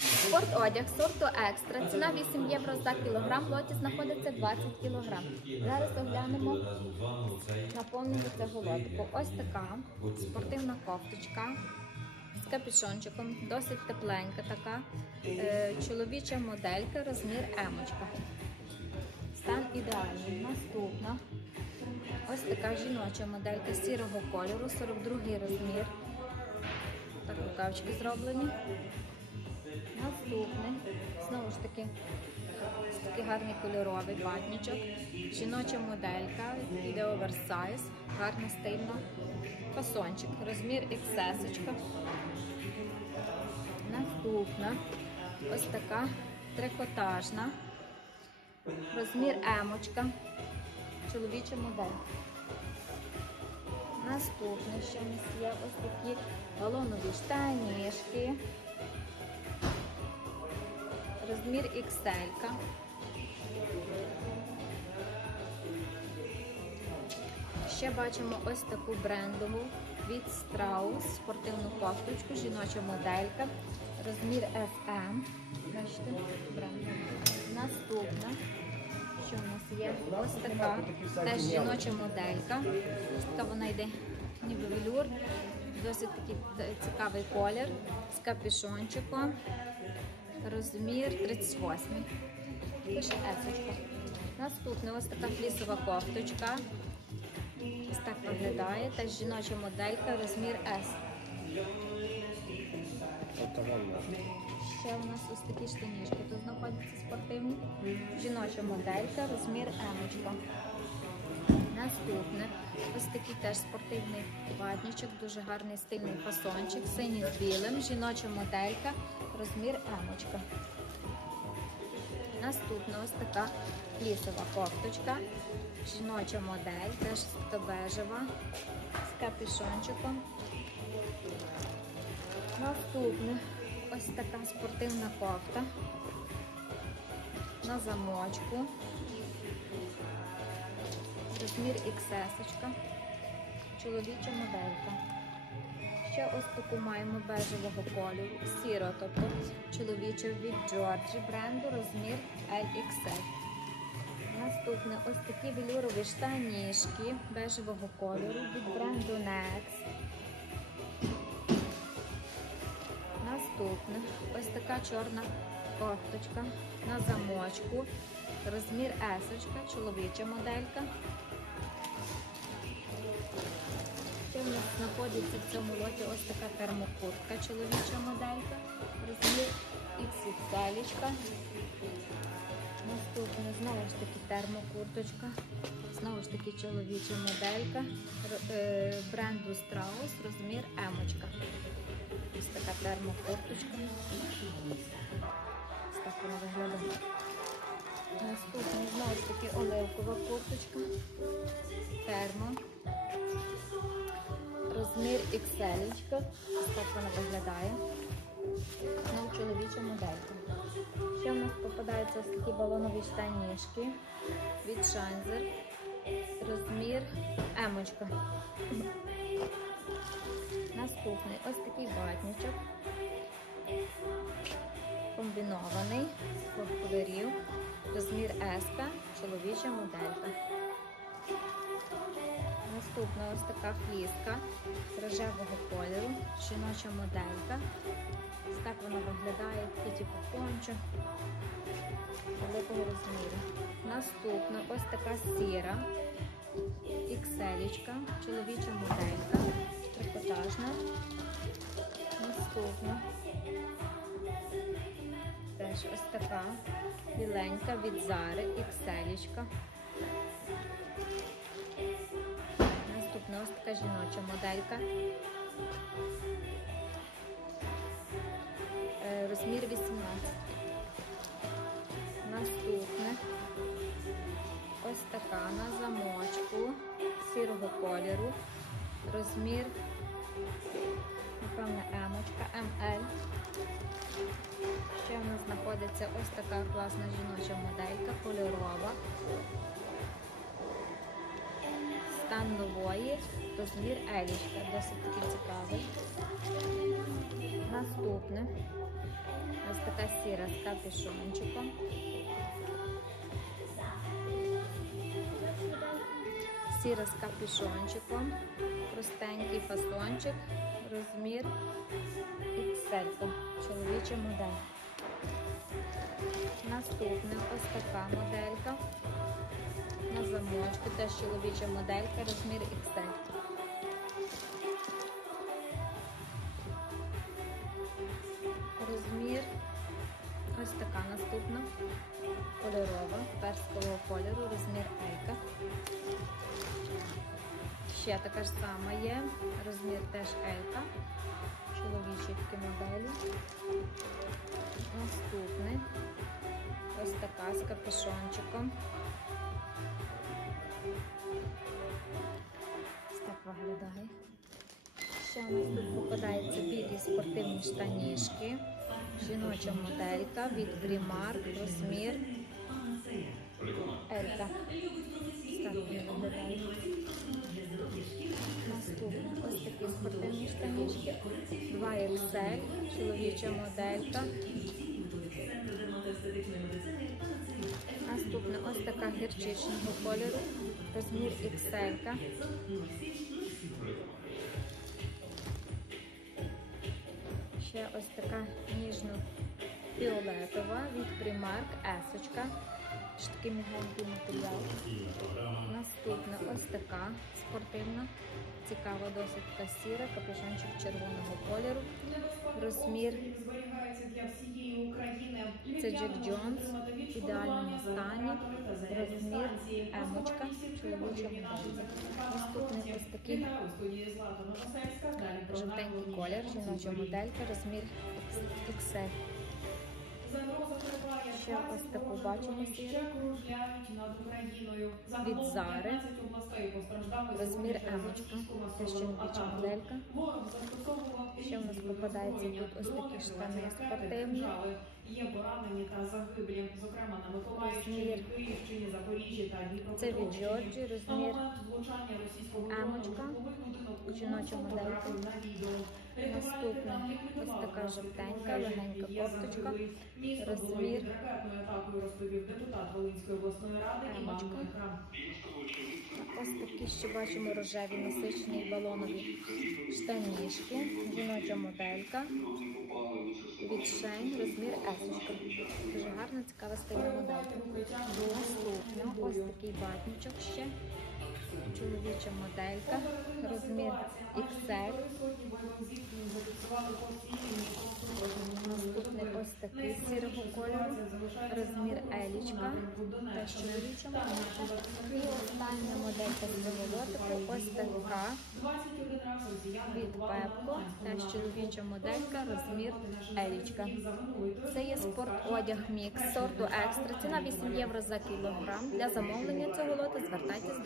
Спортодяг сорту екстра. Ціна 8 євро за кілограм. В лоті знаходиться 20 кілограм. Зараз оглянемо наповнюється голодку. Ось така спортивна кофточка з капюшончиком, досить тепленька така. Е, чоловіча моделька, розмір емочка. Стан ідеальний. Наступна. Ось така жіноча моделька сірого кольору, 42 розмір. Так, рукавчики зроблені. Наступний. Знову ж таки, такий гарний кольоровий ватничок. Жіноча моделька, іде оверсайз, гарна стильна. Фасончик, розмір XS. Наступна. Ось така трикотажна. Розмір емочка. Чоловіча модель. Наступне, що в нас є ось такі балонові штанішки. Розмір XL. Ще бачимо ось таку брендову від Strauss, спортивну кофточку, жіноча моделька, розмір FM. Бачите, брендова. Наступна, що в нас є? Ось така теж жіноча моделька. Така вона йде ніби велюр. Досить такий цікавий колір з капюшончиком. Розмір 38. Пише есочка. Наступна ось така флісова кофточка. Ось так виглядає. Теж жіноча моделька, розмір S. Ще у нас ось такі штанішки. Тут знаходяться спортивні. Жіноча моделька, розмір М. Наступне. Ось такий теж спортивний ватничок, дуже гарний стильний фасончик, синій з білим, жіноча моделька, розмір М. Наступна ось така лісова кофточка, жіноча модель, теж така бежева, з капюшончиком. Наступне ось така спортивна кофта на замочку. Розмір XS, чоловіча моделька. Ще ось таку маємо бежевого кольору, сіро, тобто чоловіча від Georgie бренду, розмір LXL. Наступне ось такі велюрові штанішки бежевого кольору від бренду Next. Наступне ось така чорна кофточка на замочку, розмір S, чоловіча моделька. Знаходиться в цьому лоті ось така термокуртка, чоловіча моделька, розмір XXL. Наступне знову ж таки термокурточка, знову ж таки чоловіча моделька, е, бренду Strauss, розмір М. Ось така термокурточка. Ось так вона виглядає. Наступна знову ж таки оливкова курточка. Термо. Розмір XL. Так вона виглядає. Знову чоловіча моделька. Ще в нас попадаються ось такі балонові штанішки від Шанзер. Розмір емочка. Наступний ось такий ватничок. Комбінований з кольорів. Розмір S, чоловіча моделька. Наступна ось така фліска рожевого кольору, жіноча моделька. Ось так вона виглядає, типу пончо великого розміру. Наступна ось така сіра, ікселічка, чоловіча моделька, трикотажна. Наступна. Теж ось така біленька від Зари, ікселічка. Ось така жіноча моделька. Е, Розмір 18. Наступне ось така на замочку сірого кольору. Розмір, напевно, емочка, МЛ. Ще в нас знаходиться ось така класна жіноча моделька, кольорова. Стан нової, розмір елічка. Досить таки цікавий. Наступне. Ось така сіра з капюшончиком. Сіра з капюшончиком. Простенький фасончик. Розмір XL. Чоловіча модель. Наступне ось така моделька. На замочку теж чоловіча моделька, розмір XL. Розмір ось така наступна. Кольорова, перскового кольору, розмір Ейка. Ще така ж сама є, розмір теж Ейка. Чоловічі моделі. Наступний. Ось така з капюшончиком. Виглядає. Ще у нас тут попадаються білі спортивні штанішки. Жіноча моделька від Primark, розмір виглядають. Наступне ось такі спортивні штанішки. 2XL, чоловіча моделька. Наступне ось така гірчичного кольору, розмір XL. Ніжно-фіолетова від Primark есочка. Ось такий мігенький матеріал. Наступна ось така спортивна, цікава, досить така сіра, капюшончик червоного кольору. Розмір це Джек Джонс в ідеальному стані. Розмір емочка, чоловіча модель. Наступний ось такий жовтенький колір, жіноча моделька, розмір XL. Ще ось таку бачимо сіру від Зари. Розмір емочка. ще чоловіча моделька. Ще в нас попадається тут ось такі штани спортивні. Є поранені та загиблі, зокрема на Миколаївщині. Київщині, Запоріжжі Це від Джорджі, розмір амочка, будинок Жіноча у моделька. Наступна ось така жовтенька, легенька кофточка. Розмір Розмір Ось такі ще бачимо рожеві насичені балонові штанішки, жіноча моделька від Шейн, розмір есочка. Дуже гарна, цікава стильна моделька. Наступна ось такий батничок ще. Чоловіча моделька, розмір XL. Наступний ось такий сірого кольору, розмір елічка, теж чоловіча моделька. І остання моделька з живолотику, ось така 21 раз росіяни від Пепко, теж чоловіча моделька, розмір елічка. Це є спорт-одяг мікс сорту екстра. Ціна 8 євро за кілограм. Для замовлення цього лоту звертайтесь до